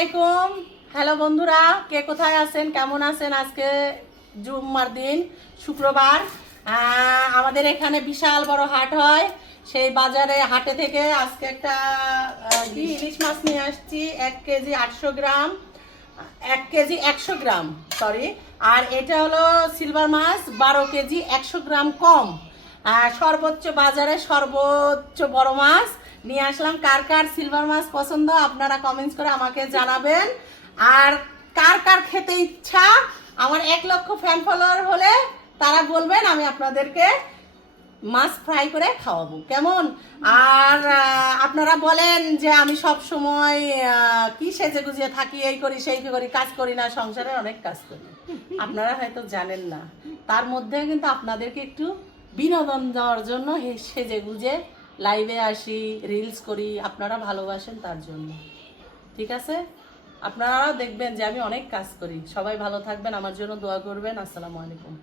আলাইকুম। হ্যালো বন্ধুরা, কে কোথায় আছেন? কেমন আছেন আজকে জুম্মার দিন, শুক্রবার? আমাদের এখানে বিশাল বড় হাট হয়। সেই বাজারে, হাটে থেকে আজকে একটা কি, ইলিশ মাছ নিয়ে আসছি, এক কেজি আটশো গ্রাম। এক কেজি একশো গ্রাম সরি আর এটা হলো সিলভার মাছ, বারো কেজি একশো গ্রাম কম। সর্বোচ্চ বাজারে সর্বোচ্চ বড় মাছ। নিয়ে আসলাম। কার কার সিলভার মাছ পছন্দ আপনারা কমেন্টস করে আমাকে জানাবেন। আর কার কার খেতে ইচ্ছা, আমার এক লক্ষ ফ্যান ফলোয়ার হলে তারা বলবেন, আমি আপনাদেরকে মাছ ফ্রাই করে খাওয়াবো। কেমন? আর আপনারা বলেন যে আমি সব সময় কি সেজে গুজিয়ে থাকি, এই করি, সেই করি, কাজ করি না সংসারে অনেক কাজ করি। আপনারা হয়তো জানেন না। তার মধ্যে কিন্তু আপনাদেরকে একটু বিনোদন দেওয়ার জন্য সেজে গুজে লাইভে আসি রিলস করি, আপনারা ভালোবাসেন তার জন্য। ঠিক আছে? আপনারা দেখবেন যে আমি অনেক কাজ করি। সবাই ভালো থাকবেন, আমার জন্য দোয়া করবেন। আসসালামু আলাইকুম।